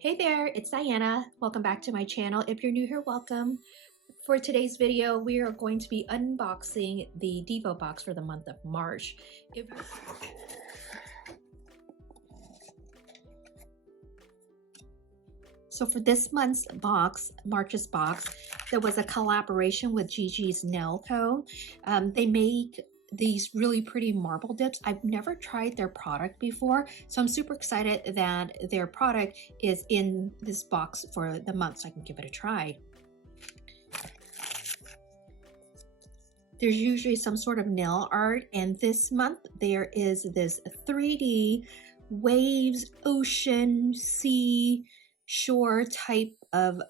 Hey there, it's Diana. Welcome back to my channel. If you're new here, welcome. For today's video, we are going to be unboxing the Diva box for the month of March. So for this month's box, March's box, there was a collaboration with Gigi's Nail Co. They make these really pretty marble dips. I've never tried their product before, so I'm super excited that their product is in this box for the month so I can give it a try. There's usually some sort of nail art, and this month there is this 3D waves, ocean, sea, shore type of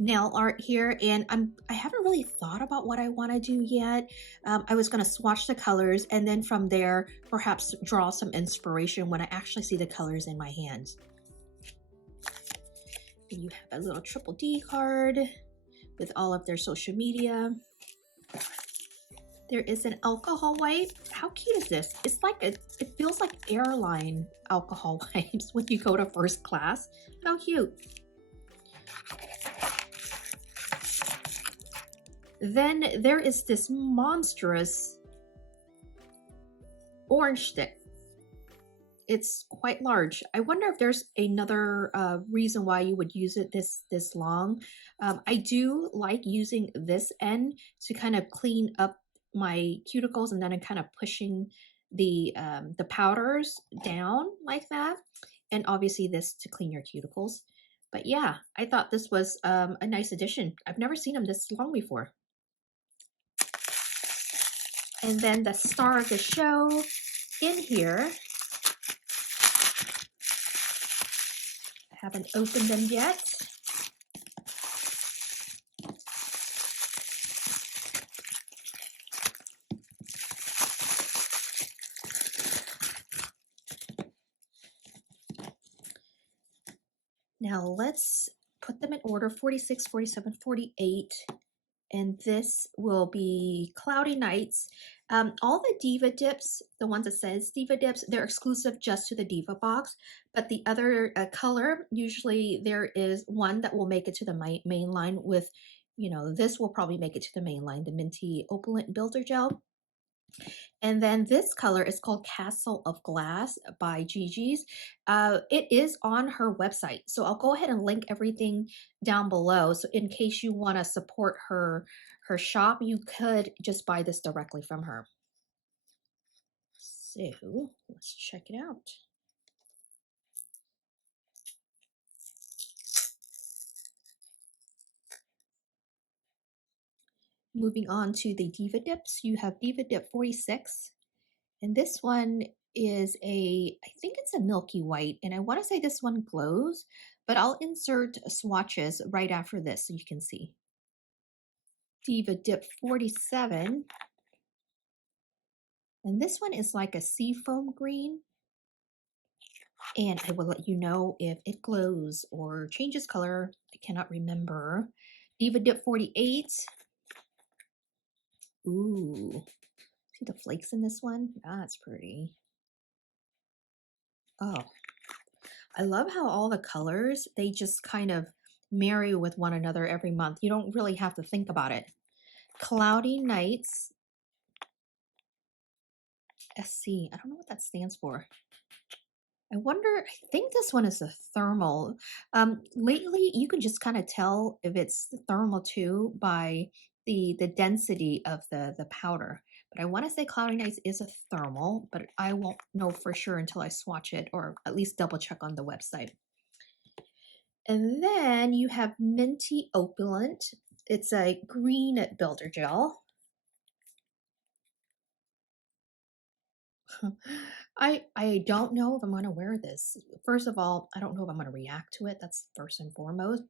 nail art here, and I haven't really thought about what I want to do yet. I was going to swatch the colors and then from there perhaps draw some inspiration when I actually see the colors in my hands. And you have a little 𝒟�ྡ card with all of their social media. There is an alcohol wipe. How cute is this? It's like it feels like airline alcohol wipes when you go to first class. How cute. Then there is this monstrous orange stick. It's quite large. I wonder if there's another reason why you would use it this long. I do like using this end to kind of clean up my cuticles, and then I'm kind of pushing the powders down like that, and obviously this to clean your cuticles. But yeah, I thought this was a nice addition. I've never seen them this long before. And then the star of the show in here. I haven't opened them yet. Now let's put them in order, 46, 47, 48. And this will be Cloudy Nights. All the Diva Dips, the ones that says Diva Dips, they're exclusive just to the Diva box. But the other color, usually there is one that will make it to the main line with, you know, this will probably make it to the main line, the Minty Opulent Builder Gel. And then this color is called Castle of Glass by Gigi's. It is on her website. So I'll go ahead and link everything down below. So in case you want to support her shop, you could just buy this directly from her. So let's check it out. Moving on to the Diva Dips, you have Diva Dip 46. And this one is I think it's a milky white, and I want to say this one glows, but I'll insert swatches right after this so you can see. Diva Dip 47. And this one is like a seafoam green. And I will let you know if it glows or changes color. I cannot remember. Diva Dip 48. Ooh. See the flakes in this one? That's pretty. Oh, I love how all the colors, they just kind of marry with one another every month. You don't really have to think about it. Cloudy Nights. SC. I don't know what that stands for. I wonder, I think this one is a thermal. Lately, you can just kind of tell if it's thermal too by the density of the powder. But I want to say Cloudy Nights is a thermal, but I won't know for sure until I swatch it or at least double check on the website. And then you have Minty Opulent. It's a green builder gel. I don't know if I'm going to wear this. First of all, I don't know if I'm going to react to it. That's first and foremost.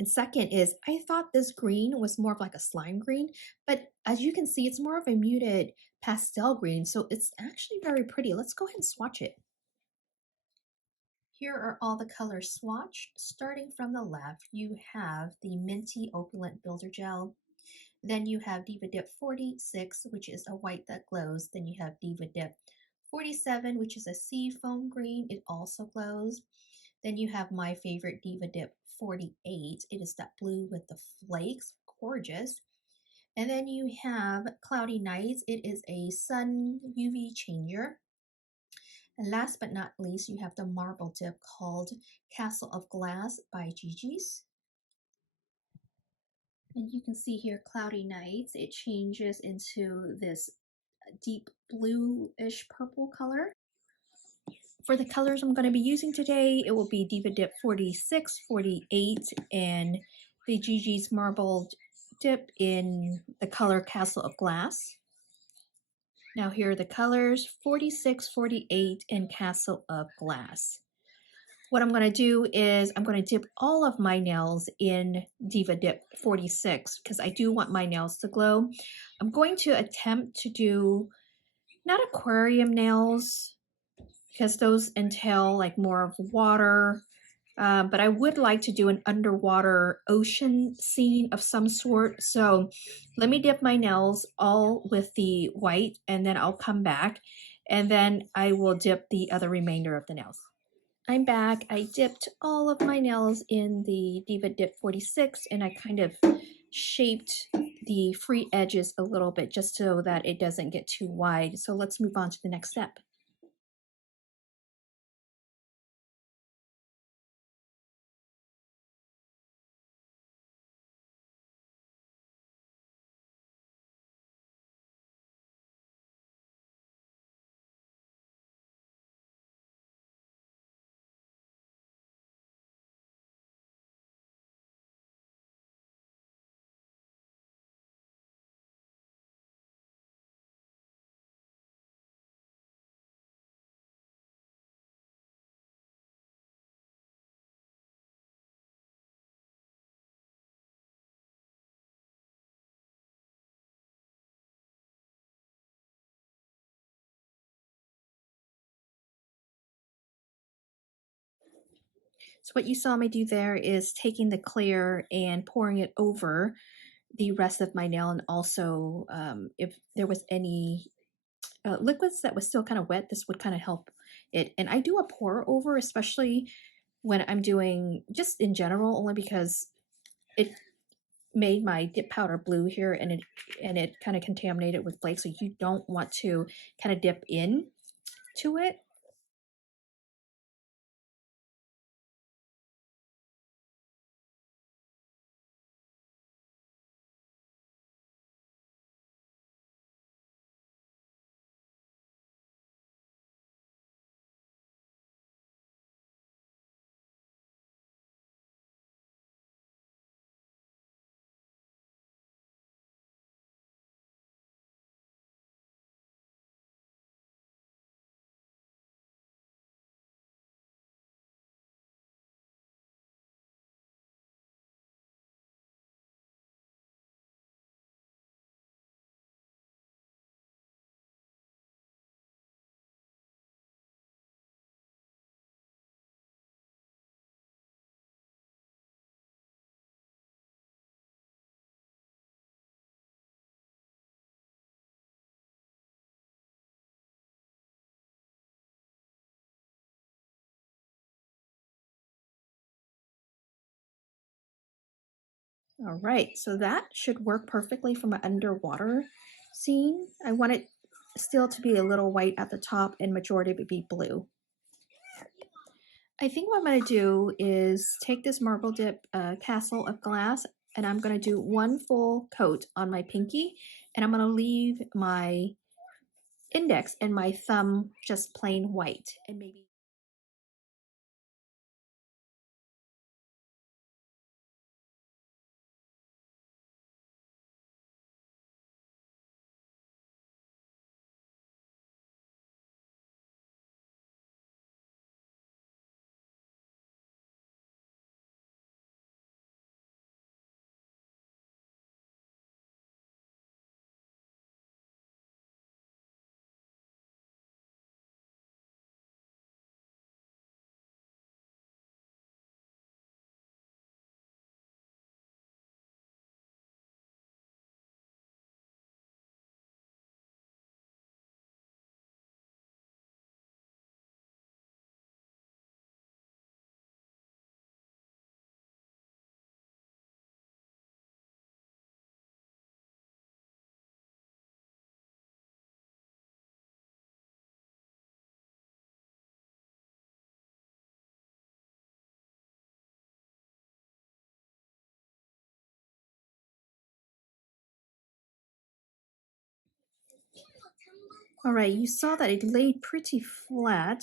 And second is, I thought this green was more of like a slime green, but as you can see, it's more of a muted pastel green, so it's actually very pretty. Let's go ahead and swatch it. Here are all the colors swatched. Starting from the left, you have the Minty Opulent Builder Gel. Then you have Diva Dip 46, which is a white that glows. Then you have Diva Dip 47, which is a sea foam green. It also glows. Then you have my favorite Diva Dip 48. It is that blue with the flakes, gorgeous. And then you have Cloudy Nights. It is a sun UV changer. And last but not least, you have the marble dip called Castle of Glass by Gigi's. And you can see here Cloudy Nights. It changes into this deep bluish purple color. For the colors I'm going to be using today, it will be Diva Dip 46, 48, and the Gigi's Marble Dip in the color Castle of Glass. Now here are the colors, 46, 48, and Castle of Glass. What I'm going to do is I'm going to dip all of my nails in Diva Dip 46 because I do want my nails to glow. I'm going to attempt to do not aquarium nails because those entail like more of water, but I would like to do an underwater ocean scene of some sort. So let me dip my nails all with the white and then I'll come back and then I will dip the other remainder of the nails. I'm back. I dipped all of my nails in the Diva Dip 46 and I kind of shaped the free edges a little bit just so that it doesn't get too wide. So let's move on to the next step. So what you saw me do there is taking the clear and pouring it over the rest of my nail, and also if there was any liquids that was still kind of wet, this would kind of help it. And I do a pour over, especially when I'm doing just in general, only because it made my dip powder blue here and it kind of contaminated with flakes. So you don't want to kind of dip in to it. All right, so that should work perfectly from an underwater scene. I want it still to be a little white at the top and majority of it be blue. I think what I'm going to do is take this marble dip Castle of Glass and I'm going to do one full coat on my pinky and I'm going to leave my index and my thumb just plain white and maybe All right, you saw that it laid pretty flat.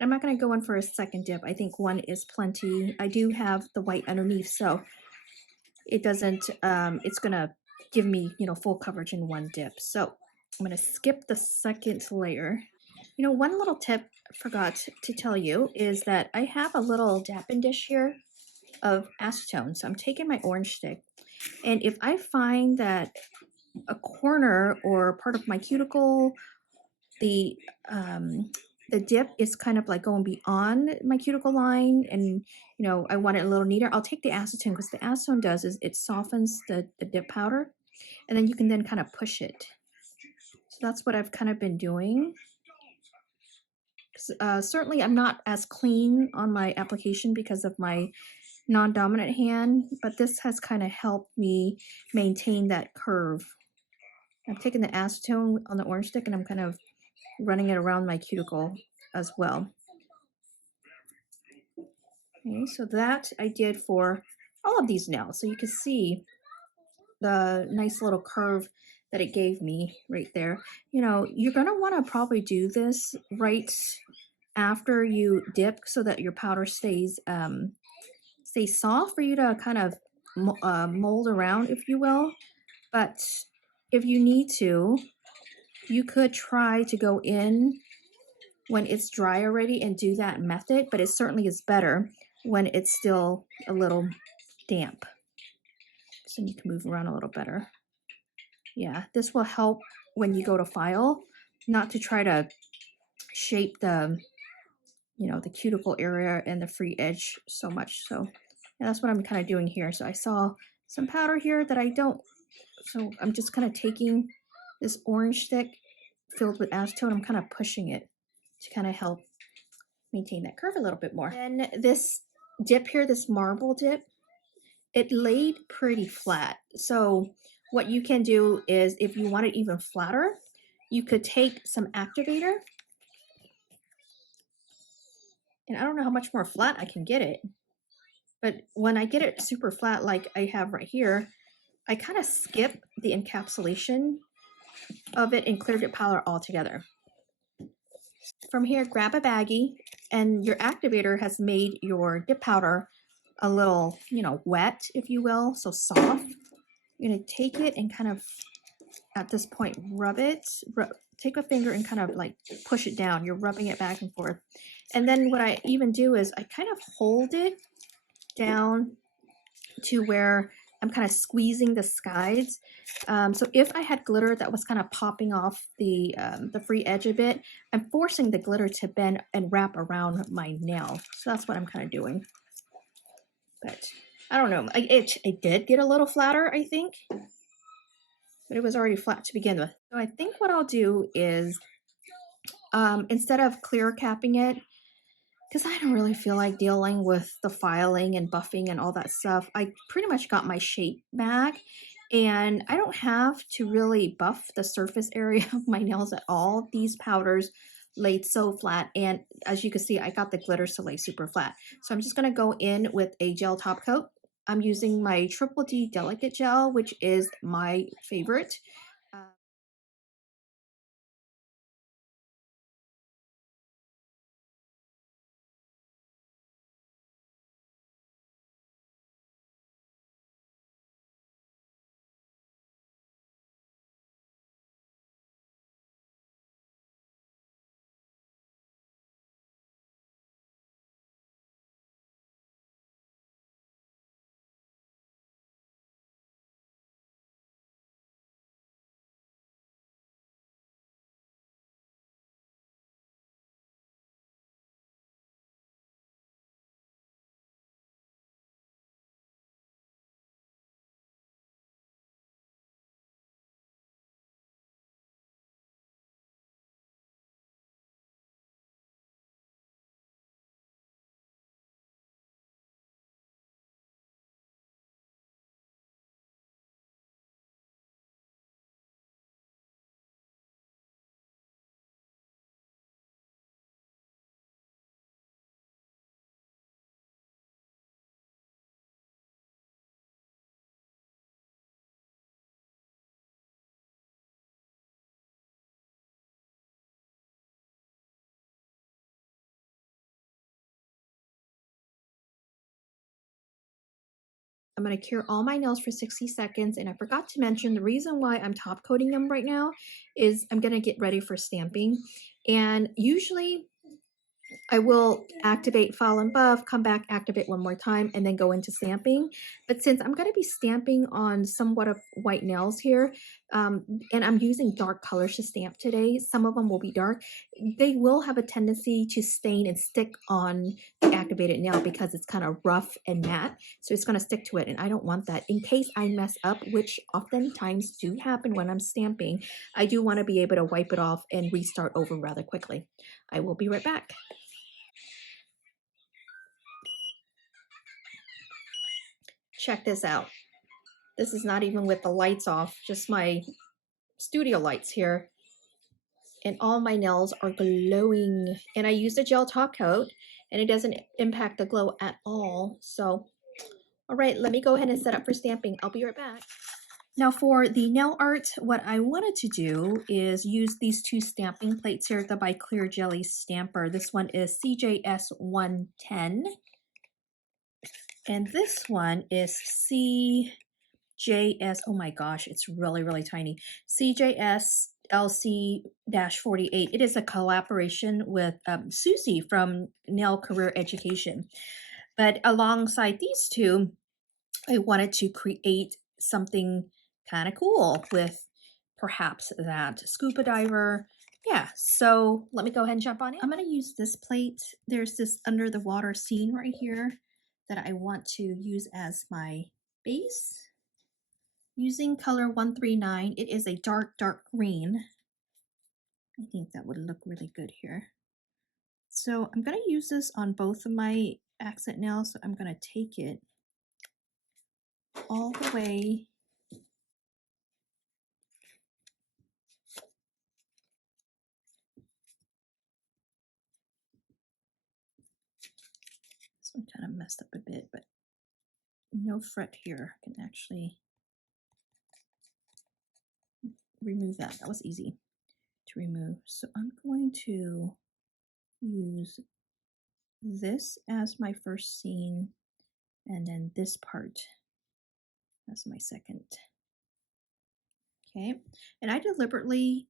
I'm not going to go in for a second dip. I think one is plenty. I do have the white underneath, so it doesn't, it's going to give me, you know, full coverage in one dip. So I'm going to skip the second layer. You know, one little tip I forgot to tell you is that I have a little dapping dish here of acetone. So I'm taking my orange stick, and if I find that a corner or part of my cuticle, the dip is kind of like going beyond my cuticle line, and you know I want it a little neater, I'll take the acetone, because the acetone does is it softens the dip powder, and then you can then kind of push it. So that's what I've kind of been doing. Certainly I'm not as clean on my application because of my non-dominant hand, but this has kind of helped me maintain that curve. I've taken the acetone on the orange stick and I'm kind of running it around my cuticle as well. Okay, so that I did for all of these nails. So you can see the nice little curve that it gave me right there. You know, you're going to want to probably do this right after you dip so that your powder stays soft for you to kind of mold around, if you will. But if you need to, you could try to go in when it's dry already and do that method, but it certainly is better when it's still a little damp. So you can move around a little better. Yeah, this will help when you go to file, not to try to shape the, you know, the cuticle area and the free edge so much. So yeah, that's what I'm kind of doing here. So I saw some powder here that I don't, so I'm just kind of taking this orange stick filled with acetone, I'm kind of pushing it to kind of help maintain that curve a little bit more. Then this dip here, this marble dip, it laid pretty flat. So what you can do is, if you want it even flatter, you could take some activator, and I don't know how much more flat I can get it, but when I get it super flat like I have right here, I kind of skip the encapsulation of it and cleared it powder altogether. From here, grab a baggie, and your activator has made your dip powder a little, you know, wet, if you will, so soft. You're going to take it and kind of, at this point, rub it. Take a finger and kind of like push it down. You're rubbing it back and forth. And then what I even do is I kind of hold it down to where I'm kind of squeezing the sides. So if I had glitter that was kind of popping off the free edge a bit, I'm forcing the glitter to bend and wrap around my nail. So that's what I'm kind of doing. But I don't know. It did get a little flatter, I think. But it was already flat to begin with. So I think what I'll do is, instead of clear capping it, because I don't really feel like dealing with the filing and buffing and all that stuff, I pretty much got my shape back, and I don't have to really buff the surface area of my nails at all. These powders laid so flat, and as you can see, I got the glitters to lay super flat. So I'm just going to go in with a gel top coat. I'm using my ℒ𝓸𝓾 Delicate Gel, which is my favorite. I'm going to cure all my nails for 60 seconds. And I forgot to mention the reason why I'm top coating them right now is I'm going to get ready for stamping. And usually I will activate, file and buff, come back, activate one more time, and then go into stamping. But since I'm going to be stamping on somewhat of white nails here, and I'm using dark colors to stamp today, some of them will be dark, they will have a tendency to stain and stick on the activated nail because it's kind of rough and matte. So it's going to stick to it, and I don't want that. In case I mess up, which oftentimes do happen when I'm stamping, I do want to be able to wipe it off and restart over rather quickly. I will be right back. Check this out. This is not even with the lights off, just my studio lights here. And all my nails are glowing. And I used a gel top coat and it doesn't impact the glow at all. So, all right, let me go ahead and set up for stamping. I'll be right back. Now for the nail art, what I wanted to do is use these two stamping plates here, the by Clear Jelly Stamper. This one is CJS 110. And this one is CJS, oh my gosh, it's really, really tiny. CJS-LC-48. It is a collaboration with Susie from Nail Career Education. But alongside these two, I wanted to create something kind of cool with perhaps that scuba diver. Yeah, so let me go ahead and jump on in. I'm going to use this plate. There's this under the water scene right here that I want to use as my base. Using color 139, it is a dark green. I think that would look really good here. So I'm going to use this on both of my accent nails. So I'm going to take it all the way this one kind of messed up a bit, but no fret here. I can actually remove that. That was easy to remove. So I'm going to use this as my first scene and then this part as my second. Okay, and I deliberately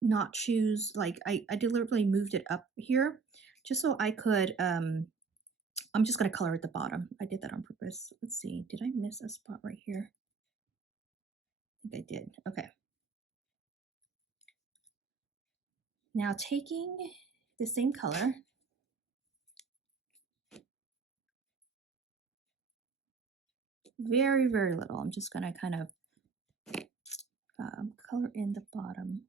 not choose, like I deliberately moved it up here just so I could, I'm just going to color at the bottom. I did that on purpose. Let's see, did I miss a spot right here? I think I did. Okay. Now taking the same color, very, very little. I'm just going to kind of color in the bottom.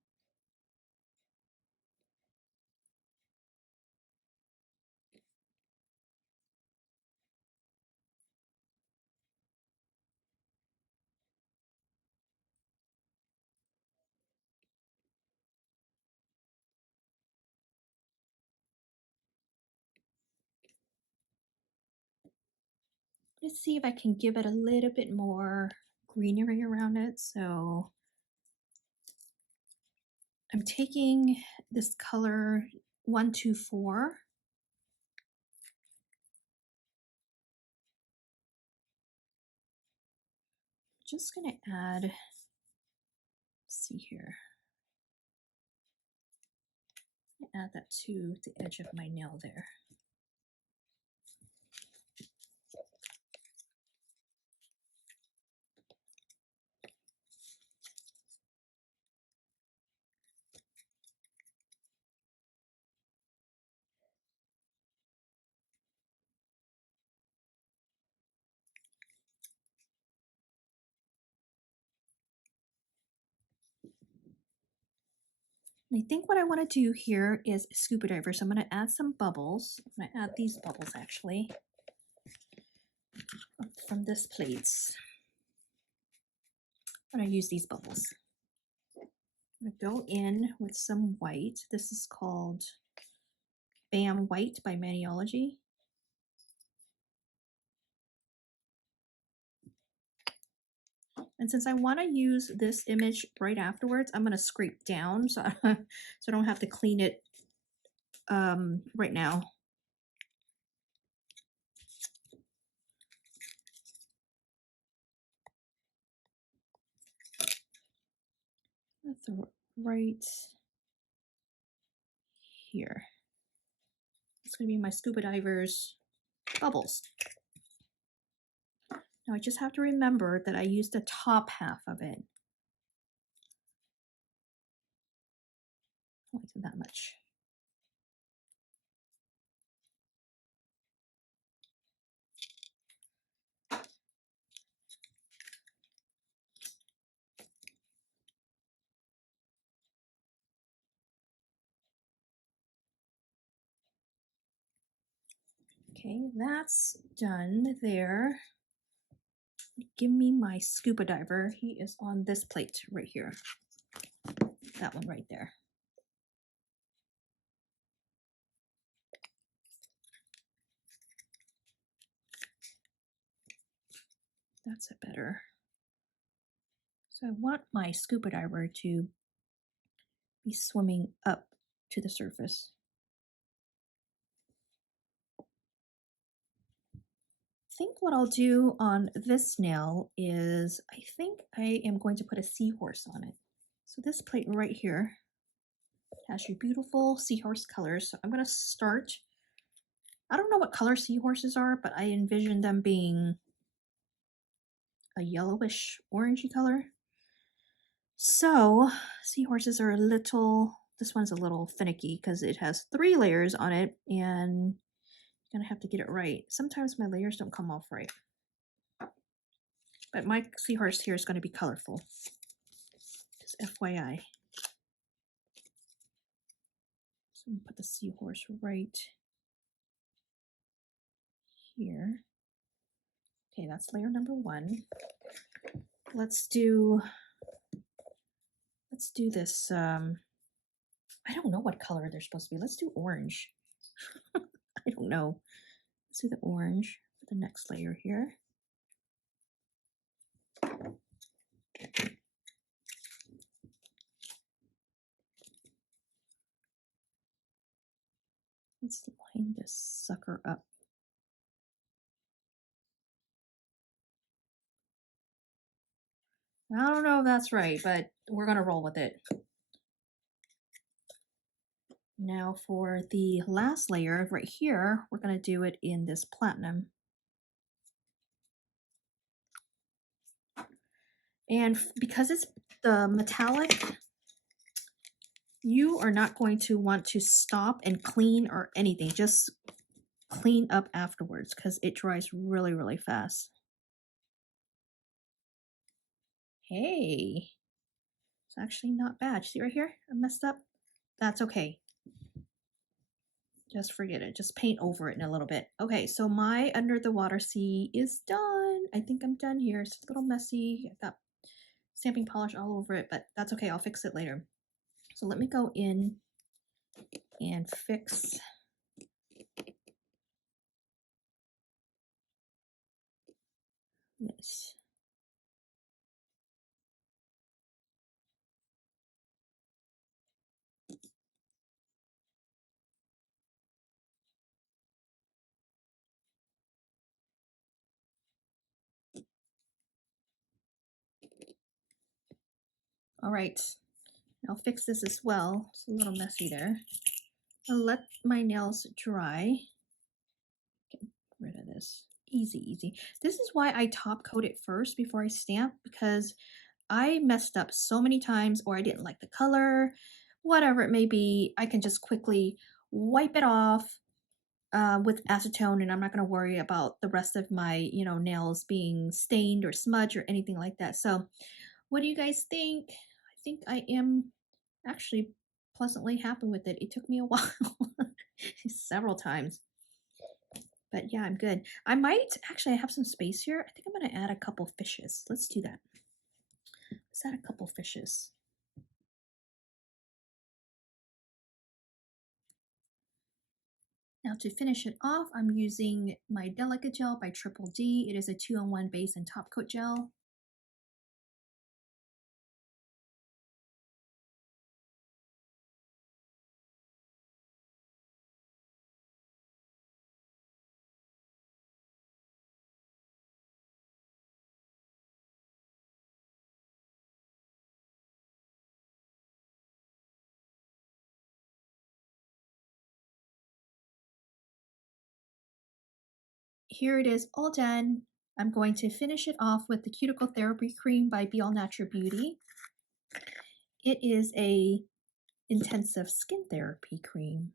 Let's see if I can give it a little bit more greenery around it. So I'm taking this color 124. Just going to add, let's see here. Add that to the edge of my nail there. And I think what I want to do here is scuba diver. So I'm going to add some bubbles. I'm going to add these bubbles actually from this plate. I'm going to use these bubbles. I'm going to go in with some white. This is called Bam White by Maniology. And since I want to use this image right afterwards, I'm going to scrape down so I don't have to clean it right now. right here. It's going to be my scuba diver's bubbles. Now I just have to remember that I used the top half of it. Wasn't that much. Okay, that's done there. Give me my scuba diver. He is on this plate right here. That one right there. That's a better. So I want my scuba diver to be swimming up to the surface. I think what I'll do on this nail is I think I am going to put a seahorse on it. So this plate right here has your beautiful seahorse colors. So I'm going to start. I don't know what color seahorses are, but I envision them being a yellowish orangey color. So seahorses are a little, this one's a little finicky because it has 3 layers on it and you're gonna have to get it right. Sometimes my layers don't come off right. But my seahorse here is going to be colorful. Just FYI. So I'm gonna put the seahorse right here. Okay, that's layer number 1. Let's do this. I don't know what color they're supposed to be. Let's do orange. I don't know. Let's do the orange for the next layer here. Let's line this sucker up. I don't know if that's right, but we're gonna roll with it. Now for the last layer right here, we're gonna do it in this platinum. And because it's the metallic, you are not going to want to stop and clean or anything. Just clean up afterwards because it dries really, really fast. Hey, it's actually not bad. See right here? I messed up. That's okay. Just forget it. Just paint over it in a little bit. Okay, so my under the water sea is done. I think I'm done here. It's a little messy. I've got stamping polish all over it, but that's okay. I'll fix it later. So let me go in and fix this. All right, I'll fix this as well. It's a little messy there. I'll let my nails dry. Get rid of this. Easy, easy. This is why I top coat it first before I stamp, because I messed up so many times, or I didn't like the color, whatever it may be. I can just quickly wipe it off with acetone, and I'm not going to worry about the rest of my, nails being stained or smudged or anything like that. So what do you guys think? I think I am actually pleasantly happy with it. It took me a while, several times. But yeah, I'm good. I might actually have some space here. I think I'm going to add a couple fishes. Let's do that. Let's add a couple fishes. Now to finish it off, I'm using my Delicate Gel by 𝓟𝓻𝓸. It is a 2-in-1 base and top coat gel. here it is all done. I'm going to finish it off with the Cuticle Therapy Cream by Be All Natural Beauty. It is a intensive skin therapy cream.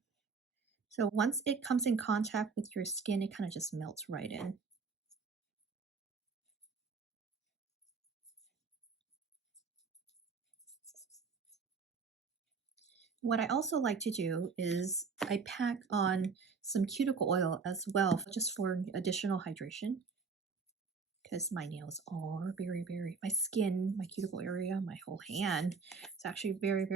So once it comes in contact with your skin, it kind of just melts right in. What I also like to do is I pack on some cuticle oil as well, just for additional hydration. Because my nails are my skin, my cuticle area, my whole hand, it's actually very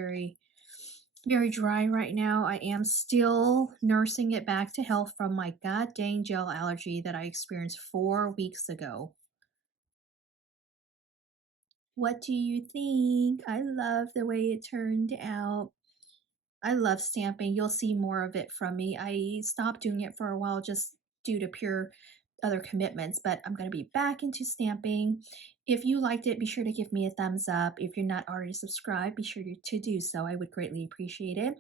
dry right now. I am still nursing it back to health from my god dang gel allergy that I experienced 4 weeks ago. What do you think? I love the way it turned out. I love stamping. You'll see more of it from me. I stopped doing it for a while just due to pure other commitments, but I'm going to be back into stamping. If you liked it, be sure to give me a thumbs up. If you're not already subscribed, be sure to do so. I would greatly appreciate it.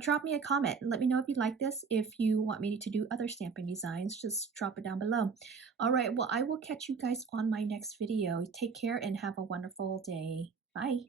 Drop me a comment and let me know if you like this. If you want me to do other stamping designs, just drop it down below. All right, well, I will catch you guys on my next video. Take care and have a wonderful day. Bye.